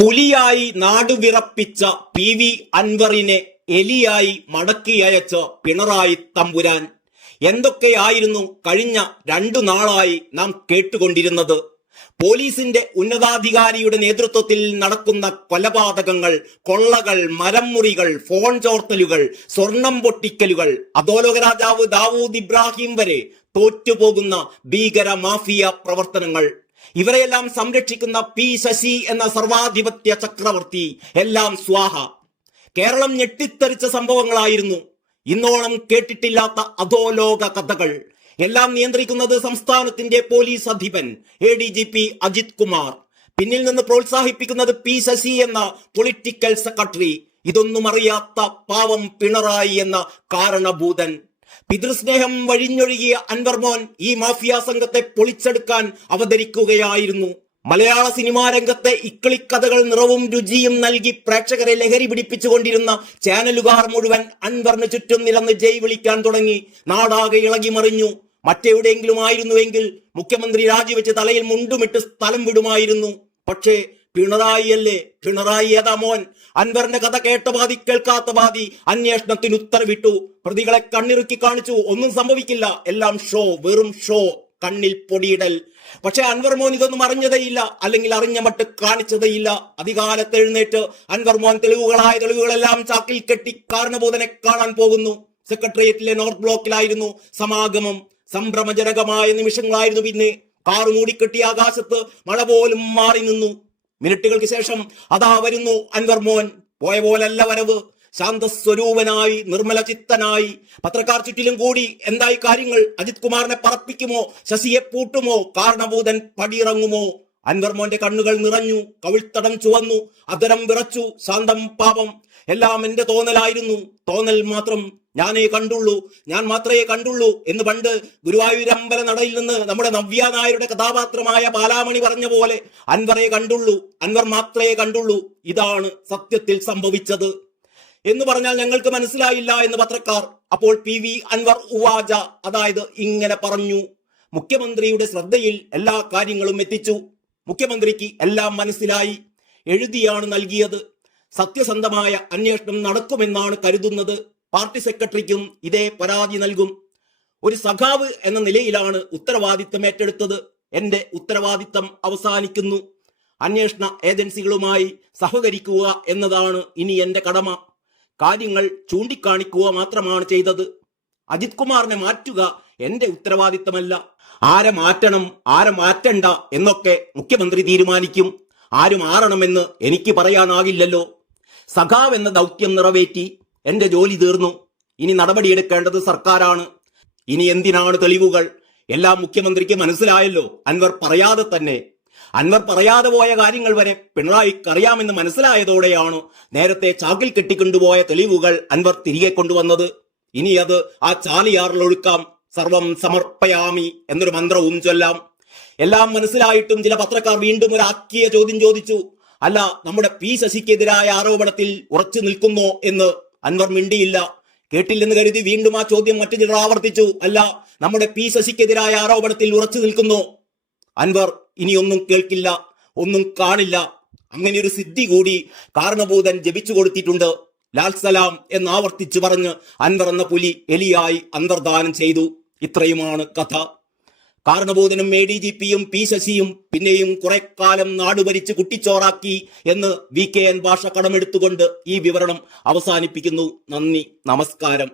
പുലിയായി നാടുവിറപ്പിച്ച P അൻവറിനെ എലിയായി മടക്കി അയച്ച പിണറായി തമ്പുരാൻ. എന്തൊക്കെയായിരുന്നു കഴിഞ്ഞ 2 നാളായി നാം കേട്ടുകൊണ്ടിരുന്നത്? പോലീസിന്റെ ഉന്നതാധികാരിയുടെ നേതൃത്വത്തിൽ നടക്കുന്ന കൊലപാതകങ്ങൾ, കൊള്ളകൾ, മരംമുറികൾ, ഫോൺ ചോർത്തലുകൾ, സ്വർണം പൊട്ടിക്കലുകൾ, അധോലോക രാജാവ് ദാവൂദ് ഇബ്രാഹിം വരെ തോറ്റുപോകുന്ന ഭീകര മാഫിയ പ്രവർത്തനങ്ങൾ. ഇവരെയെല്ലാം സംരക്ഷിക്കുന്ന പി ശശി എന്ന സർവാധിപത്യ ചക്രവർത്തി എല്ലാം സ്വാഹ. കേരളം ഞെട്ടിത്തെറിച്ച സംഭവങ്ങളായിരുന്നു. ഇന്നോളം കേട്ടിട്ടില്ലാത്ത അധോലോക കഥകൾ. എല്ലാം നിയന്ത്രിക്കുന്നത് സംസ്ഥാനത്തിന്റെ പോലീസ് അധിപൻ ADGP അജിത് കുമാർ. പിന്നിൽ നിന്ന് പ്രോത്സാഹിപ്പിക്കുന്നത് പി ശശി എന്ന പൊളിറ്റിക്കൽ സെക്രട്ടറി. ഇതൊന്നും അറിയാത്ത പാവം പിണറായി എന്ന കാരണഭൂതൻ. പിതൃസ്നേഹം വഴിഞ്ഞൊഴുകിയ അൻവർ മോൻ ഈ മാഫിയ സംഘത്തെ പൊളിച്ചെടുക്കാൻ അവതരിക്കുകയായിരുന്നു. മലയാള സിനിമാ രംഗത്തെ ഇക്കിളിക്കഥകൾ നിറവും രുചിയും നൽകി പ്രേക്ഷകരെ ലഹരി പിടിപ്പിച്ചുകൊണ്ടിരുന്ന ചാനലുകാർ മുഴുവൻ അൻവറിന് ചുറ്റും നിലന്ന് ജയ് വിളിക്കാൻ തുടങ്ങി. നാടാകെ ഇളകി മറിഞ്ഞു. മറ്റെവിടെയെങ്കിലും ആയിരുന്നുവെങ്കിൽ മുഖ്യമന്ത്രി രാജിവെച്ച് തലയിൽ മുണ്ടുമിട്ട് സ്ഥലം വിടുമായിരുന്നു. പക്ഷേ പിണറായിയല്ലേ, പിണറായി ഏതാ മോൻ? അൻവറിന്റെ കഥ കേട്ട പാതി കേൾക്കാത്ത പാതി അന്വേഷണത്തിന് ഉത്തരവിട്ടു. പ്രതികളെ കണ്ണിറുക്കി കാണിച്ചു. ഒന്നും സംഭവിക്കില്ല, എല്ലാം ഷോ, വെറും ഷോ, കണ്ണിൽ പൊടിയിടൽ. പക്ഷെ അൻവർ മോൻ ഇതൊന്നും അറിഞ്ഞതേയില്ല, അല്ലെങ്കിൽ അറിഞ്ഞ മട്ട് കാണിച്ചതേയില്ല. അധികാലത്ത് എഴുന്നേറ്റ് അൻവർ മോൻ തെളിവുകളെല്ലാം ചാക്കിൽ കെട്ടി കാരണബോധനെ കാണാൻ പോകുന്നു. സെക്രട്ടേറിയറ്റിലെ നോർത്ത് ബ്ലോക്കിലായിരുന്നു സമാഗമം. സംഭ്രമജനകമായ നിമിഷങ്ങളായിരുന്നു. പിന്നെ കാറ് മൂടിക്കെട്ടിയ ആകാശത്ത് മഴ പോലും മാറി നിന്നു. മിനിറ്റുകൾക്ക് ശേഷം അതാ വരുന്നു അൻവർ മോൻ. പോയ പോലല്ല വരവ്. ശാന്തസ്വരൂപനായി, നിർമ്മല ചിത്തനായി. പത്രക്കാർ ചുറ്റിലും കൂടി. എന്തായി കാര്യങ്ങൾ? അജിത് കുമാറിനെ പറപ്പിക്കുമോ? ശശിയെ പൂട്ടുമോ? കാരണഭൂതൻ പടിയിറങ്ങുമോ? അൻവർ മോന്റെ കണ്ണുകൾ നിറഞ്ഞു, കവിൾത്തടം ചുവന്നു, അധരം വിറച്ചു. ശാന്തം പാപം. എല്ലാം എന്റെ തോന്നലായിരുന്നു. തോന്നൽ മാത്രം. ഞാൻ മാത്രമേ കണ്ടുള്ളൂ എന്ന് പണ്ട് ഗുരുവായൂരമ്പല നടയിൽ നിന്ന് നമ്മുടെ നവ്യ നായരുടെ കഥാപാത്രമായ ബാലാമണി പറഞ്ഞ പോലെ അൻവറെ കണ്ടുള്ളൂ, അൻവർ മാത്രമേ കണ്ടുള്ളൂ. ഇതാണ് സത്യത്തിൽ സംഭവിച്ചത് എന്ന് പറഞ്ഞാൽ ഞങ്ങൾക്ക് മനസ്സിലായില്ല എന്ന് പത്രക്കാർ. അപ്പോൾ PV അൻവർ ഉവാജ, അതായത് ഇങ്ങനെ പറഞ്ഞു. മുഖ്യമന്ത്രിയുടെ ശ്രദ്ധയിൽ എല്ലാ കാര്യങ്ങളും എത്തിച്ചു. മുഖ്യമന്ത്രിക്ക് എല്ലാം മനസ്സിലായി. എഴുതിയാണ് നൽകിയത്. സത്യസന്ധമായ അന്വേഷണം നടക്കുമെന്നാണ് കരുതുന്നത്. പാർട്ടി സെക്രട്ടറിക്കും ഇതേ പരാതി നൽകും. ഒരു സഖാവ് എന്ന നിലയിലാണ് ഉത്തരവാദിത്തം ഏറ്റെടുത്തത്. എന്റെ ഉത്തരവാദിത്തം അവസാനിക്കുന്നു. അന്വേഷണ ഏജൻസികളുമായി സഹകരിക്കുക എന്നതാണ് ഇനി എന്റെ കടമ. കാര്യങ്ങൾ ചൂണ്ടിക്കാണിക്കുക മാത്രമാണ് ചെയ്തത്. അജിത് കുമാറിനെ മാറ്റുക എന്റെ ഉത്തരവാദിത്തമല്ല. ആരെ മാറ്റണം, ആരെ മാറ്റണ്ട എന്നൊക്കെ മുഖ്യമന്ത്രി തീരുമാനിക്കും. ആര് മാറണമെന്ന് എനിക്ക് പറയാനാകില്ലല്ലോ. സഖാവ് എന്ന ദൗത്യം നിറവേറ്റി. എന്റെ ജോലി തീർന്നു. ഇനി നടപടിയെടുക്കേണ്ടത് സർക്കാരാണ്. ഇനി എന്തിനാണ് തെളിവുകൾ? എല്ലാം മുഖ്യമന്ത്രിക്ക് മനസ്സിലായല്ലോ. അൻവർ പറയാതെ തന്നെ. അൻവർ പറയാതെ പോയ കാര്യങ്ങൾ വരെ പിണറായിക്ക് അറിയാമെന്ന് മനസ്സിലായതോടെയാണ് നേരത്തെ ചാക്കിൽ കെട്ടിക്കൊണ്ടുപോയ തെളിവുകൾ അൻവർ തിരികെ കൊണ്ടുവന്നത്. ഇനി അത് ആ ചാലിയാറിലൊഴുക്കാം. സർവം സമർപ്പയാമി എന്നൊരു മന്ത്രവും ചൊല്ലാം. എല്ലാം മനസ്സിലായിട്ടും ചില പത്രക്കാർ വീണ്ടും ഒരു ആക്കിയ ചോദ്യം ചോദിച്ചു. അല്ല, നമ്മുടെ പി ശശിക്കെതിരായ ആരോപണത്തിൽ ഉറച്ചു നിൽക്കുന്നോ എന്ന്. അൻവർ മിണ്ടിയില്ല. കേട്ടില്ലെന്ന് കരുതി വീണ്ടും ആ ചോദ്യം മറ്റു ചിലർ ആവർത്തിച്ചു. അല്ല, നമ്മുടെ പി ശശിക്കെതിരായ ആരോപണത്തിൽ ഉറച്ചു നിൽക്കുന്നോ? അൻവർ ഇനിയൊന്നും കേൾക്കില്ല, ഒന്നും കാണില്ല. അങ്ങനെ ഒരു സിദ്ധി കൂടി കാരണഭൂതൻ ജപിച്ചു കൊടുത്തിട്ടുണ്ട്. ലാൽ സലാം എന്ന് ആവർത്തിച്ചു പറഞ്ഞ് അൻവർ എന്ന പുലി എലിയായി അന്തർദാനം ചെയ്തു. ഇത്രയുമാണ് കഥ. കാരണഭൂതനും ADGPയും പി ശശിയും പിന്നെയും കുറെ കാലം നാടുഭരിച്ച് കുട്ടിച്ചോറാക്കി എന്ന് VKN ഭാഷ കടമെടുത്തുകൊണ്ട് ഈ വിവരണം അവസാനിപ്പിക്കുന്നു. നന്ദി, നമസ്കാരം.